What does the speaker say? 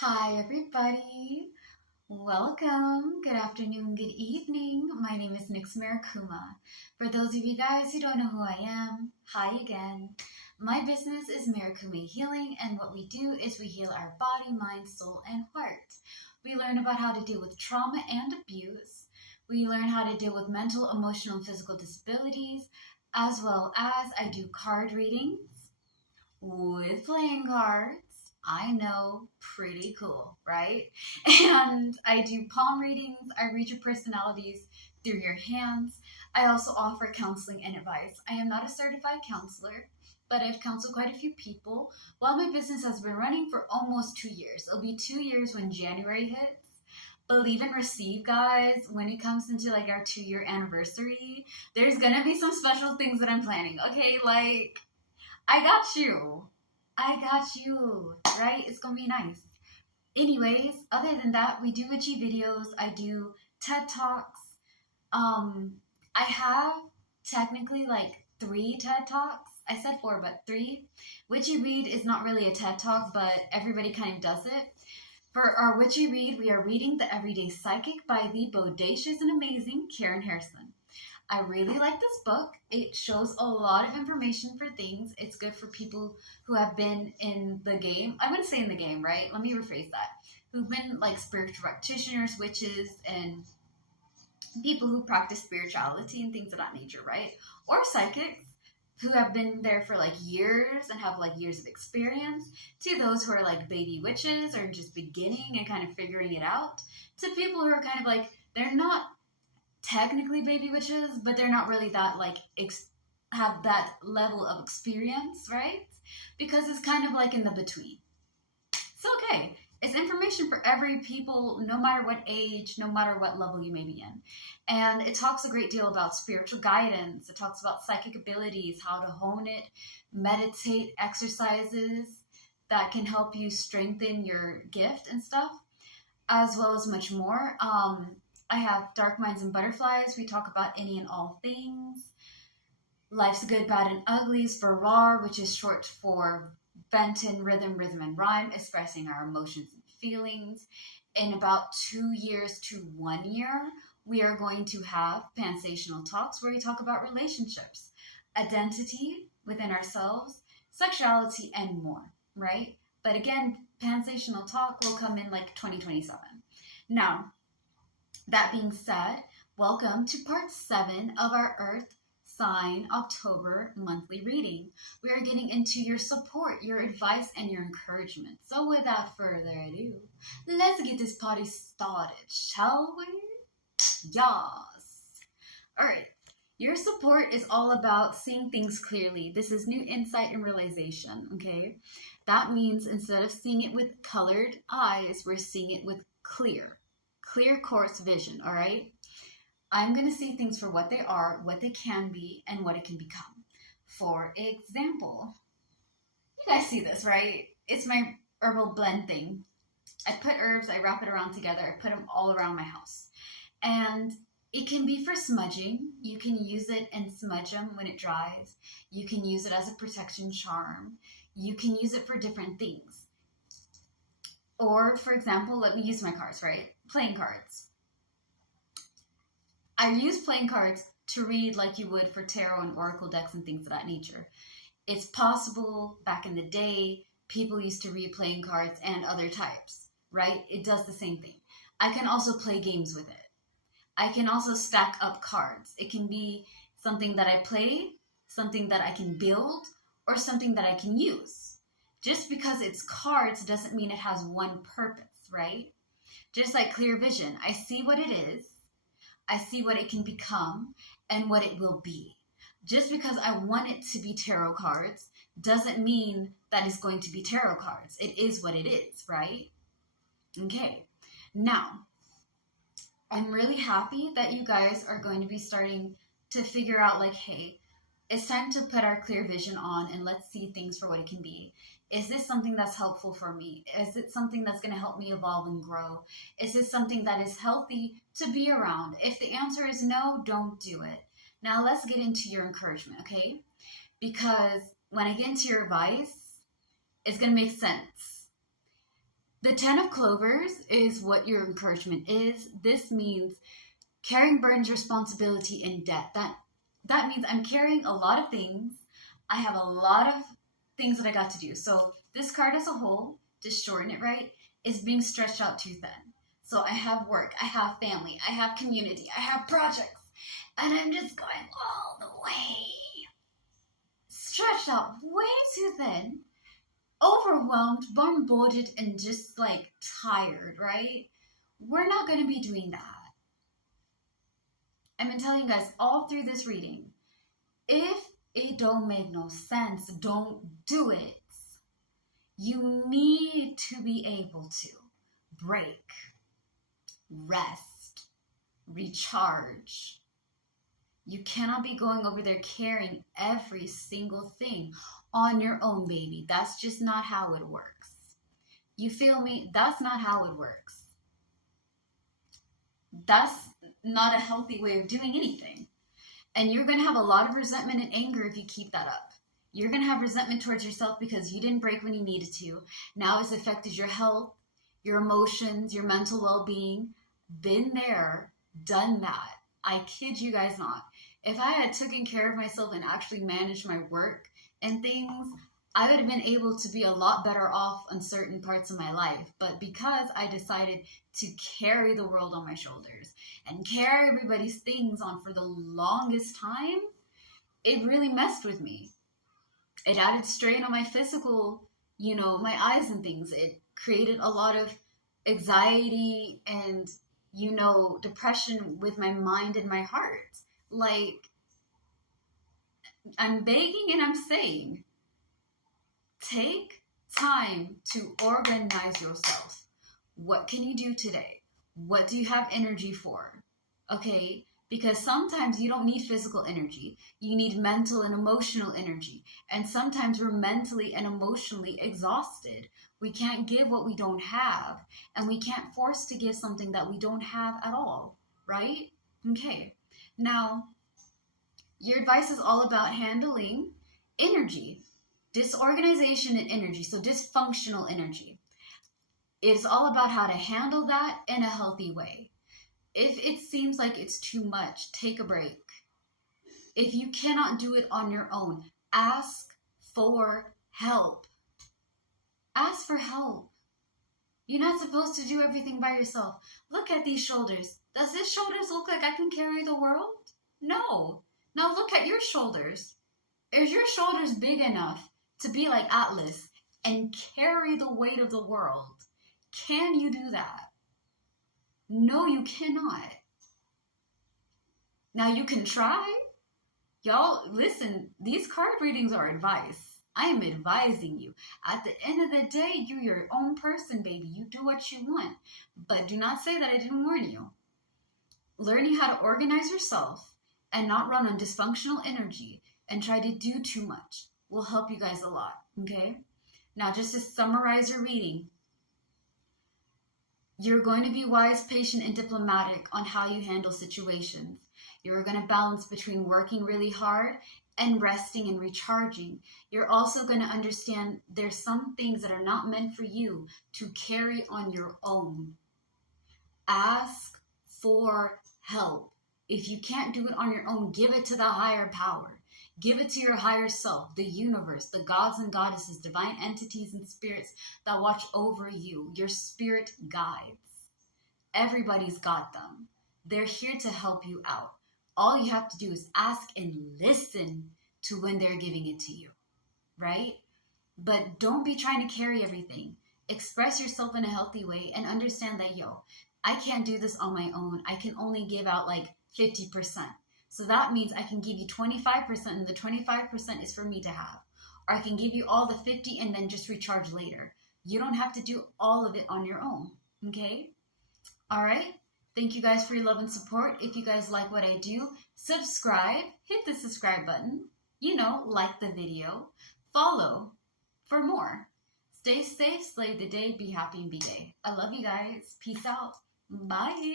Hi, everybody. Welcome. Good afternoon, good evening. My name is Nix Marakuma. For those of you guys who don't know who I am, hi again. My business is Marakuma Healing, and what we do is we heal our body, mind, soul, and heart. We learn about how to deal with trauma and abuse. We learn how to deal with mental, emotional, and physical disabilities, as well as I do card readings with playing cards. I know, pretty cool, right? And I do palm readings. I read your personalities through your hands. I also offer counseling and advice. I am not a certified counselor, but I've counseled quite a few people. While my business has been running for almost 2 years, it'll be 2 years when January hits. Believe and receive, guys. When it comes into like our 2 year anniversary, there's gonna be some special things that I'm planning. Okay, like I got you. I got you, right? It's gonna be nice. Anyways, other than that, we do witchy videos. I do TED Talks. Um, I have technically like 3 TED Talks. I said 4, but 3. Witchy Read is not really a TED Talk, but everybody kind of does it. For our Witchy Read, we are reading The Everyday Psychic by the bodacious and amazing Karen Harrison. I really like this book. It shows a lot of information for things. It's good for people who have been in the game. I wouldn't say in the game, right? Let me rephrase that. Who've been like spiritual practitioners, witches, and people who practice spirituality and things of that nature, right? Or psychics who have been there for like years and have like years of experience, to those who are like baby witches or just beginning and kind of figuring it out, to people who are kind of like, they're not technically baby witches, but they're not really that like have that level of experience, right? Because it's kind of like in the between. It's okay. It's information for every people, no matter what age, no matter what level you may be in. And it talks a great deal about spiritual guidance. It talks about psychic abilities, how to hone it, meditate, exercises that can help you strengthen your gift and stuff, as well as much more. I have Dark Minds and Butterflies. We talk about any and all things. Life's Good, Bad, and Uglies, Varar, which is short for Benton, Rhythm and Rhyme, expressing our emotions and feelings. In about 2 years to 1 year, we are going to have Pansational Talks, where we talk about relationships, identity within ourselves, sexuality, and more, right? But again, Pansational Talk will come in like 2027. Now, that being said, welcome to part 7 of our Earth Sign October monthly reading. We are getting into your support, your advice, and your encouragement. So without further ado, let's get this party started, shall we? Yas. Alright, your support is all about seeing things clearly. This is new insight and realization, okay? That means instead of seeing it with colored eyes, we're seeing it with clear quartz vision, all right? I'm going to see things for what they are, what they can be, and what it can become. For example, you guys see this, right? It's my herbal blend thing. I put herbs, I wrap it around together, I put them all around my house. And it can be for smudging. You can use it and smudge them when it dries. You can use it as a protection charm. You can use it for different things. Or, for example, let me use my cards, right? Playing cards. I use playing cards to read like you would for tarot and oracle decks and things of that nature. It's possible back in the day, people used to read playing cards and other types, right? It does the same thing. I can also play games with it. I can also stack up cards. It can be something that I play, something that I can build, or something that I can use. Just because it's cards doesn't mean it has one purpose, right? Just like clear vision, I see what it is, I see what it can become, and what it will be. Just because I want it to be tarot cards doesn't mean that it's going to be tarot cards. It is what it is, right? Okay. Now, I'm really happy that you guys are going to be starting to figure out like, hey, it's time to put our clear vision on and let's see things for what it can be. Is this something that's helpful for me? Is it something that's going to help me evolve and grow? Is this something that is healthy to be around? If the answer is no, don't do it. Now let's get into your encouragement, okay? Because when I get into your advice, it's going to make sense. The 10 of clovers is what your encouragement is. This means carrying burdens, responsibility, and debt. That means I'm carrying a lot of things. I have a lot of things that I got to do. So this card as a whole, just shorten it right, is being stretched out too thin. So I have work, I have family, I have community, I have projects, and I'm just going all the way. Stretched out way too thin, overwhelmed, bombarded, and just like tired, right? We're not going to be doing that. I've been telling you guys all through this reading, if it don't make no sense, don't do it. You need to be able to break, rest, recharge. You cannot be going over there carrying every single thing on your own, baby. That's just not how it works. You feel me? That's not how it works. That's not a healthy way of doing anything. And you're going to have a lot of resentment and anger if you keep that up. You're going to have resentment towards yourself because you didn't break when you needed to. Now it's affected your health, your emotions, your mental well-being. Been there, done that. I kid you guys not. If I had taken care of myself and actually managed my work and things, I would have been able to be a lot better off on certain parts of my life. But because I decided to carry the world on my shoulders and carry everybody's things on for the longest time, it really messed with me. It added strain on my physical, my eyes and things. It created a lot of anxiety and, depression with my mind and my heart. Like, I'm begging and I'm saying, take time to organize yourself. What can you do today? What do you have energy for? Okay? Because sometimes you don't need physical energy. You need mental and emotional energy. And sometimes we're mentally and emotionally exhausted. We can't give what we don't have. And we can't force to give something that we don't have at all. Right? Okay. Now, your advice is all about handling energy. Disorganization and energy. So dysfunctional energy. It's all about how to handle that in a healthy way. If it seems like it's too much, take a break. If you cannot do it on your own, ask for help. Ask for help. You're not supposed to do everything by yourself. Look at these shoulders. Does this shoulders look like I can carry the world? No. Now look at your shoulders. Is your shoulders big enough to be like Atlas and carry the weight of the world? Can you do that? No, you cannot. Now you can try. Y'all, listen, these card readings are advice. I am advising you. At the end of the day, you're your own person, baby. You do what you want. But do not say that I didn't warn you. Learning how to organize yourself and not run on dysfunctional energy and try to do too much will help you guys a lot, okay? Now, just to summarize your reading, you're going to be wise, patient, and diplomatic on how you handle situations. You're going to balance between working really hard and resting and recharging. You're also going to understand there's some things that are not meant for you to carry on your own. Ask for help. If you can't do it on your own, give it to the higher power. Give it to your higher self, the universe, the gods and goddesses, divine entities and spirits that watch over you, your spirit guides. Everybody's got them. They're here to help you out. All you have to do is ask and listen to when they're giving it to you, right? But don't be trying to carry everything. Express yourself in a healthy way and understand that, I can't do this on my own. I can only give out like 50%. So that means I can give you 25% and the 25% is for me to have. Or I can give you all the 50 and then just recharge later. You don't have to do all of it on your own, okay? All right? Thank you guys for your love and support. If you guys like what I do, subscribe. Hit the subscribe button. Like the video. Follow for more. Stay safe, slay the day, be happy, and be gay. I love you guys. Peace out. Bye.